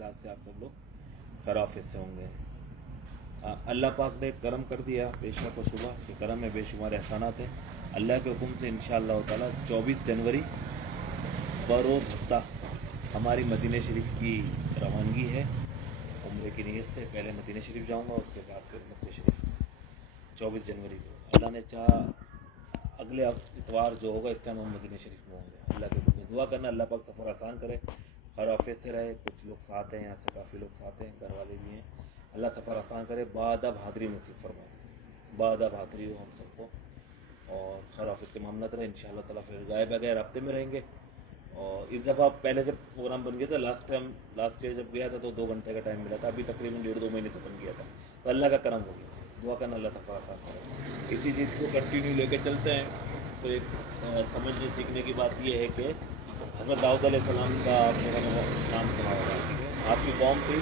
मिजाज से आप सब लोग खराफिज से होंगे। अल्लाह पाक ने करम कर दिया बेशक व शुबा कि करम में बेशुमार एहसानात हैं। अल्लाह के हुक्म से इंशाअल्लाह ताला 24 जनवरी बरोज़ हफ्ता हमारी मदीना शरीफ की रवानगी है। उम्रे की नीयत से पहले मदीना शरीफ जाऊंगा, उसके बाद फिर मक्का शरीफ 24 जनवरी को अल्लाह ने चाहा अगले इतवार जो होगा इस टाइम हम मदीना शरीफ में होंगे। अल्लाह के हुक्म दुआ करना अल्लाह पाक सफ़र आसान करे, हर ऑफिस से रहे। कुछ लोग साथ हैं, यहाँ से काफ़ी लोग साथ हैं, घर वाले भी हैं। अल्लाह सफ़र आसान करे, बादा भादरी नसीब फरमाए, बादा भादरी हो हम सबको। और हर ऑफिस के मामला रहे इंशाअल्लाह ताला। फिर गाय बगैर हफ्ते में रहेंगे। और इस दफ़ा पहले से प्रोग्राम बन गया था, लास्ट ईयर जब गया था तो 2 घंटे का टाइम मिला था, अभी तकरीबन 1.5-2 महीने से बन गया था। तो अल्लाह का करम हो गया, दुआ करना अल्लाह सफ़र आसान करे। इसी चीज़ को कंटिन्यू लेके चलते हैं। तो एक समझने सीखने की बात यह है कि हज़रत दाऊद अलैहिस्सलाम का आपने नाम सुना होगा, ठीक है। आपकी कौम थी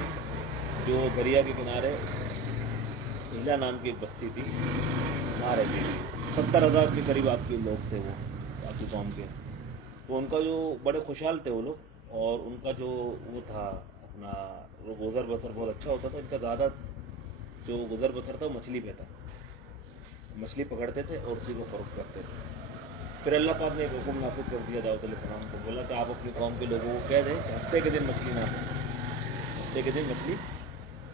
जो दरिया के किनारे हिला नाम की एक बस्ती थी, वहाँ रहती थी। 70,000 के करीब आपके लोग थे वो आपकी कौम के। तो उनका जो बड़े खुशहाल थे वो लोग, और उनका जो वो था अपना वो गुज़र बसर बहुत अच्छा होता था। इनका ज़्यादा जो गुज़र बसर था वो मछली पे था, मछली पकड़ते थे और उसी को फ़रोख्त करते थे। फिर अल्लाह पाक ने एक हुक्म नाफिज कर दिया दाऊद अलैहिस्सलाम को, बोला कि आप अपनी कौम के लोगों को कह दें हफ्ते के दिन मछली ना पकड़ो, हफ्ते के दिन मछली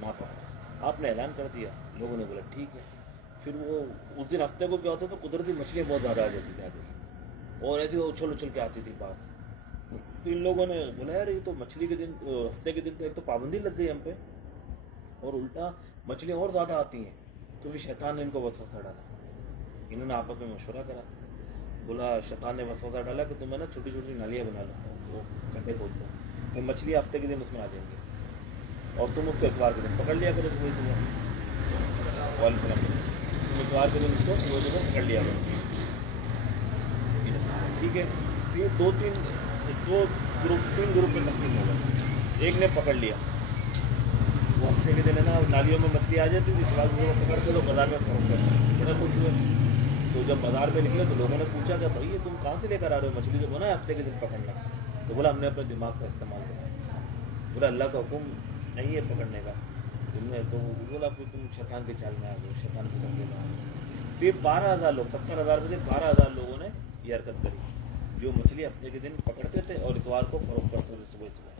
ना पकड़ो। आपने ऐलान कर दिया, लोगों ने बोला ठीक है। फिर वो उस दिन हफ्ते को क्या होता था, कुदरती मछलियाँ बहुत ज़्यादा आ जाती थी आगे, और ऐसी उछल उछल के आती थी बात। तो इन लोगों ने बोला यार ये तो मछली के दिन हफ्ते के दिन तो एक तो पाबंदी लग गई हम पे, और उल्टा मछलियाँ और ज़्यादा आती हैं। तो फिर शैतान ने इनको वसवसा डाला। इन्होंने आपस में मशवरा करा, बोला शैतान ने वसवसा डाला कि तुम्हें ना छोटी छोटी नालियाँ बना लो, वो गड्ढे खोल दो, तो मछली हफ्ते के दिन उसमें आ जाएंगे, और तुम उसको इतवार के दिन पकड़ लिया करो सुबह सुबह। तुम इतवार के दिन उसको सुबह सुबह पकड़ लिया करो, ठीक है। ये 3 ग्रुप में तकसीम हो गए। एक ने पकड़ लिया, वो हफ्ते के दिन है ना नालियों में मछली आ जाती थी, इतवार को पकड़ते तो बाजार में फरोख्त करते, बड़ा खुश हुए। तो जब बाजार में निकले तो लोगों ने पूछा कि भाई ये तुम कहाँ से लेकर आ रहे हो मछली, जो बोला हफ्ते के दिन पकड़ना। तो बोला हमने अपने दिमाग का इस्तेमाल किया, बोला अल्लाह का हुक्म नहीं है पकड़ने का तुमने, तो बोला फिर तुम शैतान के चाल में आ गए, शैतान के धंधे में आ गए। फिर 12,000 लोग, 70,000 में से 12,000 लोगों ने ये हरकत करी, जो मछली हफ्ते के दिन पकड़ते थे और इतवार को फरोख्त करते थे सुबह सुबह।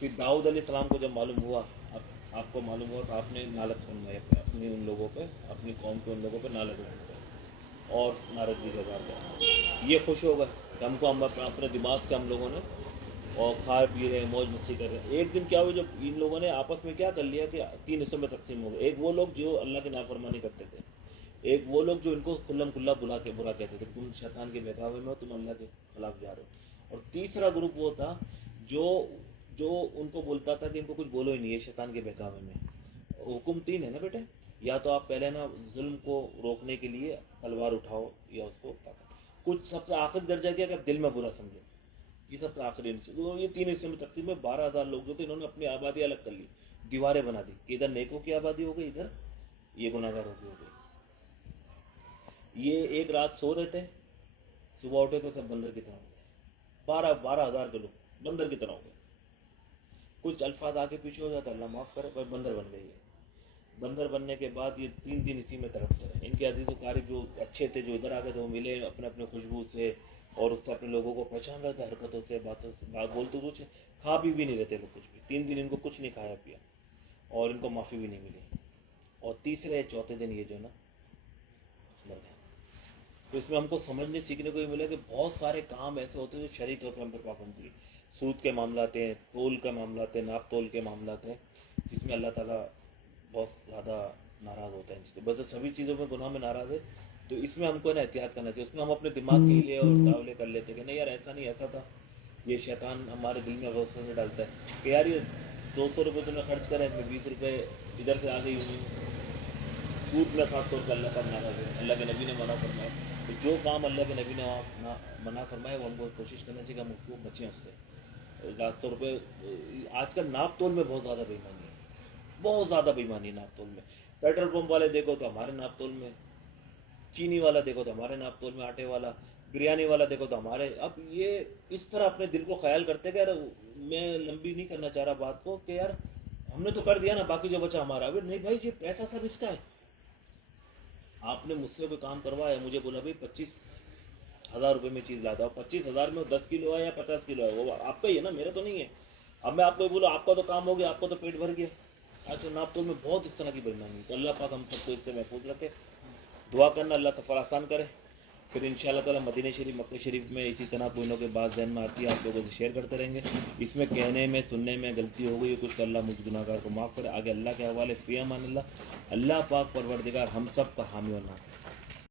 फिर दाऊद अलैहिस्सलाम को जब मालूम हुआ, आपको मालूम हुआ, तो आपने नालत फरमाई अपनी उन लोगों पे, अपनी कौम के उन लोगों पे नालत फरमाई और नाराजगी का इज़हार किया। ये खुश हो गए कि हमको हम अपने दिमाग से हम लोगों ने और खा पी रहे हैं, मौज मस्ती कर रहे हैं। एक दिन क्या हुआ, जब इन लोगों ने आपस में क्या कर लिया कि 3 हिस्सों में तकसीम हो गए। एक वो लोग जो अल्लाह की नाफरमानी करते थे, एक वो लोग जो इनको खुल्लम खुल्ला बुरा कहते थे, तुम शैतान के बहकावे में हो, तुम अल्लाह के खिलाफ जा रहे हो। और तीसरा ग्रुप वो था जो उनको बोलता था कि इनको कुछ बोलो ही नहीं है शैतान के बहकावे में। हुक्म 3 है ना बेटे, या तो आप पहले ना जुल्म को रोकने के लिए तलवार उठाओ या उसको कुछ सबसे आखिरी दर्जा किया कि आप दिल में बुरा समझो, ये सबसे आखिरी। तो ये 3 हिस्सों में तकसीम में 12,000 लोग जो थे, इन्होंने अपनी आबादी अलग कर ली, दीवारें बना दी कि इधर नेकों की आबादी हो गई, इधर ये गुनाहगारों की हो गई। ये एक रात सो रहे थे, सुबह उठे तो सब बंदर की तरह हो गए। 12,000 के लोग बंदर की तरह हो गए। कुछ अल्फाज आगे पीछे हो जाता, अल्लाह माफ़ करे, पर बंदर बन गई है। बंदर बनने के बाद ये 3 दिन इसी में तड़पते रहे। इनके अजीज़ कारी जो अच्छे थे, जो इधर आ गए थे, वो मिले अपने अपने खुशबू से और उससे अपने लोगों को पहचान रहे थे, हरकतों से, बातों से, बात बोलते कुछ, खा भी नहीं रहते लोग कुछ भी। 3 दिन इनको कुछ नहीं खाया पिया और इनको माफ़ी भी नहीं मिली। और तीसरे चौथे दिन ये जो ना मर गए। तो इसमें हमको समझने सीखने को ये मिला कि बहुत सारे काम ऐसे होते हैं जो शरई तौर पर हम पर पाबंदी, सूद के मामलात हैं, तोल के मामलात हैं, नाप तोल के मामलात हैं, जिसमें अल्लाह ताला बहुत ज़्यादा नाराज़ होता है। बस सभी चीज़ों में गुनाह में नाराज़ है, तो इसमें हमको ना एहतियात करना चाहिए। उसमें हम अपने दिमाग के लिए और तावले कर लेते कि नहीं यार ऐसा नहीं ऐसा था। ये शैतान हमारे दिल में वसवसे डालता है कि यार ये 200 रुपये तुमने खर्च करें, इसमें 20 रुपये इधर से आ गई हुई। सूद में खास तौर पर अल्लाह का नाराज़ है, अल्लाह के नबी ने मना फरमाया। तो जो काम अल्लाह के नबी ने मना फरमाए वो हमको कोशिश करना चाहिए कि हम उसको बचें उससे। खास तौर पर आजकल नाप तोल में बहुत ज़्यादा बेईमानी है, बहुत ज़्यादा बेईमानी है नाप तोल में। पेट्रोल पंप वाले देखो तो हमारे नाप तोल में, चीनी वाला देखो तो हमारे नाप तोल में, आटे वाला, بریانی والا دیکھو تو ہمارے اب یہ اس طرح اپنے دل کو خیال کرتے کہ یار میں لمبی نہیں کرنا چاہ رہا بات کو کہ یار ہم نے تو کر دیا نا باقی جو بچا ہمارا ابھی نہیں بھائی یہ پیسہ سب اس کا ہے. آپ نے مجھ سے کوئی کام کروایا مجھے بولا بھائی 25,000 روپے میں چیز لاتا ہوں 25,000 میں 10 کلو ہے یا 50 کلو ہے وہ آپ کا ہی ہے نا میرا تو نہیں ہے. اب میں آپ کو بولوں آپ کا تو کام ہو گیا آپ کو تو پیٹ بھر گیا. اچھا ناپ تو میں بہت اس طرح کی بدنامی تو اللہ پاک ہم سب کو اس سے محفوظ رکھے. دعا کرنا اللہ سفر آسان کرے. پھر ان شاء اللہ تعالیٰ مدینہ شریف مکہ شریف میں اسی طرح کوئی لوگوں کے بعد ذہن میں آتی ہے آپ لوگوں سے شیئر کرتے رہیں گے. اس میں کہنے میں سننے میں غلطی ہو گئی کچھ تو اللہ مجھ گناہگار کو معاف کرے. آگے اللہ کے حوالے فی امان اللہ. اللہ پاک پروردگار ہم سب کا حامی و ناصر.